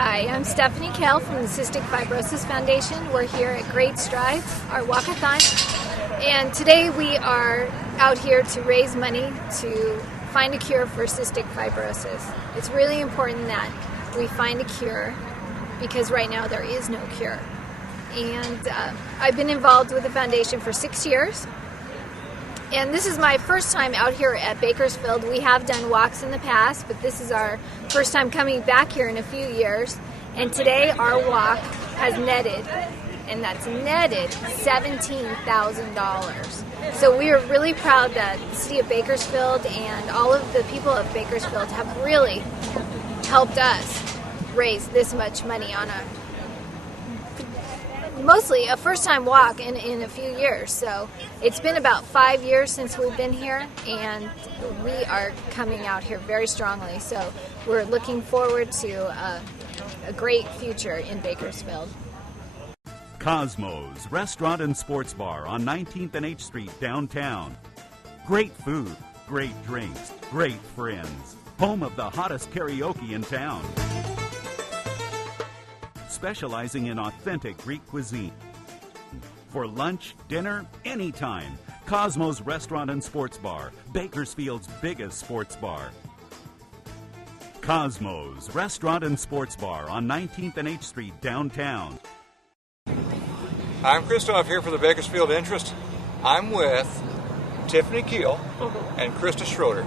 Hi, I'm Stephanie Kell from the Cystic Fibrosis Foundation. We're here at Great Strides, our walkathon, and today we are out here to raise money to find a cure for cystic fibrosis. It's really important that we find a cure because right now there is no cure. And I've been involved with the foundation for 6 years. And this is my first time out here at Bakersfield. We have done walks in the past, but this is our first time coming back here in a few years. And today our walk has netted, and that's netted $17,000. So we are really proud that the city of Bakersfield and all of the people of Bakersfield have really helped us raise this much money on mostly a first-time walk in a few years. So it's been about 5 years since we've been here, and we are coming out here very strongly. So we're looking forward to a great future in Bakersfield. Cosmos Restaurant and Sports Bar on 19th and H Street downtown. Great food, great drinks, great friends. Home of the hottest karaoke in town. Specializing in authentic Greek cuisine. For lunch, dinner, anytime. Cosmos Restaurant and Sports Bar, Bakersfield's biggest sports bar. Cosmos Restaurant and Sports Bar on 19th and H Street downtown. I'm Christoph here for the Bakersfield Interest. I'm with Tiffany Keel and Krista Schroeder.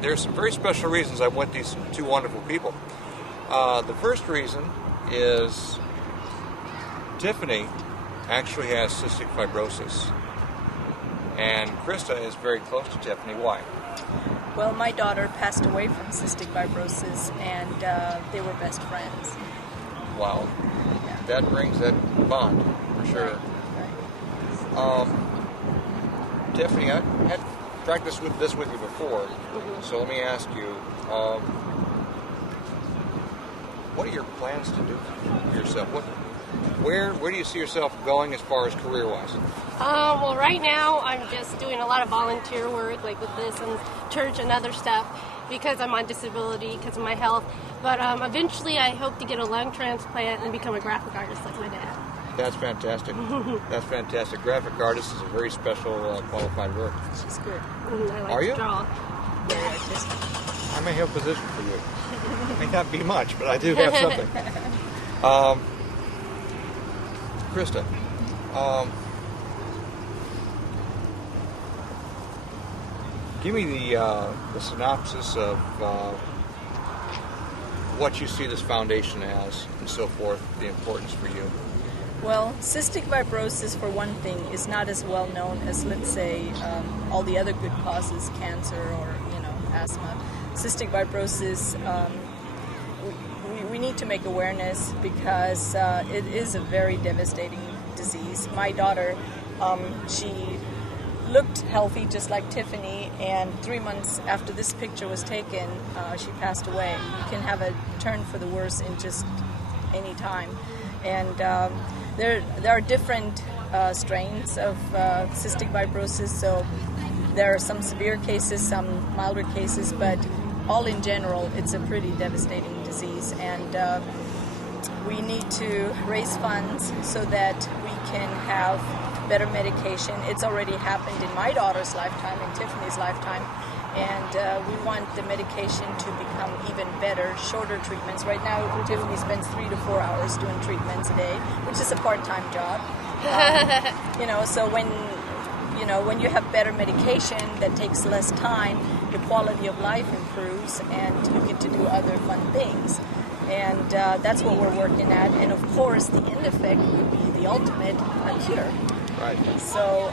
There's some very special reasons I'm with these two wonderful people. The first reason is Tiffany actually has cystic fibrosis, and Krista is very close to Tiffany. Why? Well, my daughter passed away from cystic fibrosis, and they were best friends. Wow. Yeah. That brings that bond, for sure. Right. Tiffany, I had practiced with this with you before, so let me ask you, what are your plans to do for yourself? Where do you see yourself going as far as career-wise? Well, right now I'm just doing a lot of volunteer work, like with this and church and other stuff, because I'm on disability, because of my health. But eventually I hope to get a lung transplant and become a graphic artist like my dad. That's fantastic. That's fantastic. Graphic artist is a very special, qualified work. She's good. I like Are to you? draw. Very artistic. I may have a position for you. May not be much, but I do have something. Krista, give me the synopsis of what you see this foundation as and so forth, the importance for you. Well, cystic fibrosis, for one thing, is not as well known as, let's say, all the other good causes, cancer or, asthma. Cystic fibrosis, we need to make awareness because it is a very devastating disease. My daughter, she looked healthy just like Tiffany, and 3 months after this picture was taken, she passed away. You can have a turn for the worse in just any time. And there are different strains of cystic fibrosis, so there are some severe cases, some milder cases, but all in general, it's a pretty devastating disease, and we need to raise funds so that we can have better medication. It's already happened in my daughter's lifetime, in Tiffany's lifetime, and we want the medication to become even better, shorter treatments. Right now, Tiffany spends 3 to 4 hours doing treatments a day, which is a part-time job. So when you have better medication that takes less time, the quality of life improves, and you get to do other fun things. And that's what we're working at. And of course, the end effect would be the ultimate cure. Right. So,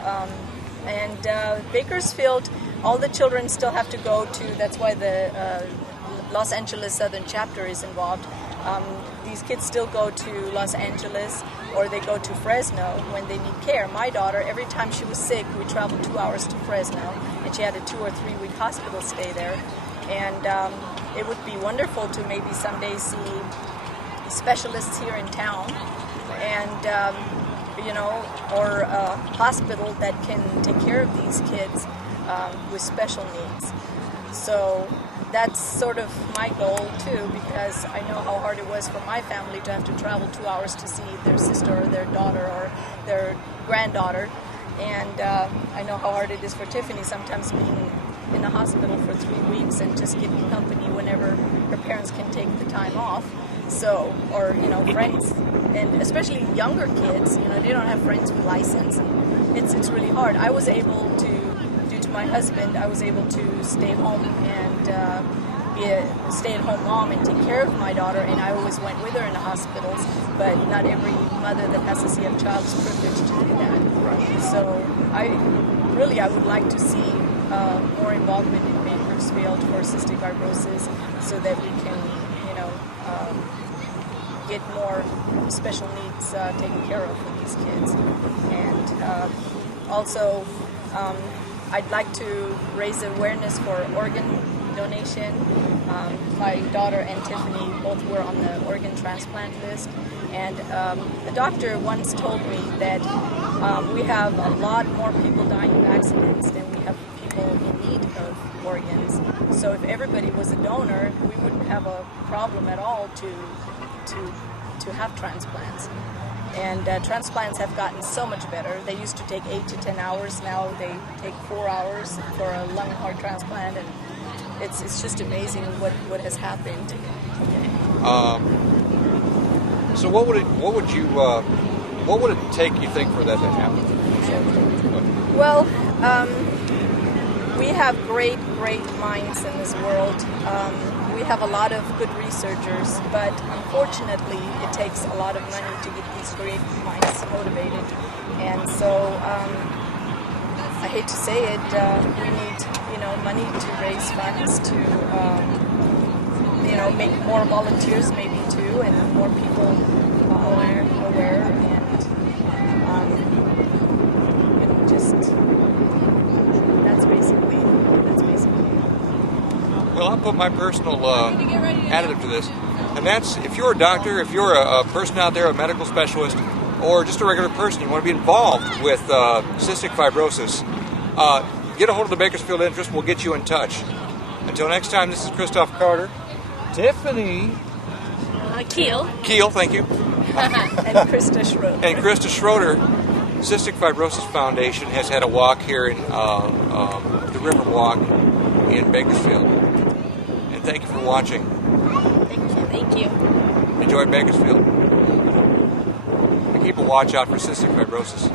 Bakersfield, all the children still have to go to, that's why the Los Angeles Southern Chapter is involved. These kids still go to Los Angeles, or they go to Fresno when they need care. My daughter, every time she was sick, we traveled 2 hours to Fresno, and she had a 2 or 3 week hospital stay there. And it would be wonderful to maybe someday see specialists here in town, and or a hospital that can take care of these kids with special needs. So that's sort of my goal too, because I know how hard it was for my family to have to travel 2 hours to see their sister or their daughter or their granddaughter. And I know how hard it is for Tiffany sometimes being in a hospital for 3 weeks and just getting company whenever her parents can take the time off. So, or, friends, and especially younger kids, they don't have friends with license, and it's really hard. I was able to, due to my husband, I was able to stay home and be a stay-at-home mom and take care of my daughter, and I always went with her in the hospitals, but not every mother that has a CF child is privileged to do that. So I would like to see more involvement in Bakersfield for cystic fibrosis so that we can, get more special needs taken care of for these kids. And also, I'd like to raise awareness for organ donation. My daughter and Tiffany both were on the organ transplant list, and a doctor once told me that we have a lot more people dying of accidents than we have people in need of organs. So if everybody was a donor, we wouldn't have a problem at all to have transplants. And transplants have gotten so much better. They used to take 8 to 10 hours. Now they take 4 hours for a lung and heart transplant, and it's just amazing what has happened. So what would it take, you think, for that to happen? Well, we have great minds in this world. We have a lot of good researchers, but unfortunately it takes a lot of money to get these great minds motivated. And so I hate to say it, we need money to raise funds to make more volunteers maybe too, and more people aware, and just that's basically it. Well, I'll put my personal additive to this, and that's if you're a doctor, if you're a person out there, a medical specialist, or just a regular person, you want to be involved with cystic fibrosis, get a hold of the Bakersfield Interest. We'll get you in touch. Until next time, this is Christoph Carter. Tiffany Keel, thank you. And Krista Schroeder. Cystic Fibrosis Foundation has had a walk here in the River Walk in Bakersfield. And thank you for watching. Thank you. Enjoy Bakersfield. And keep a watch out for cystic fibrosis.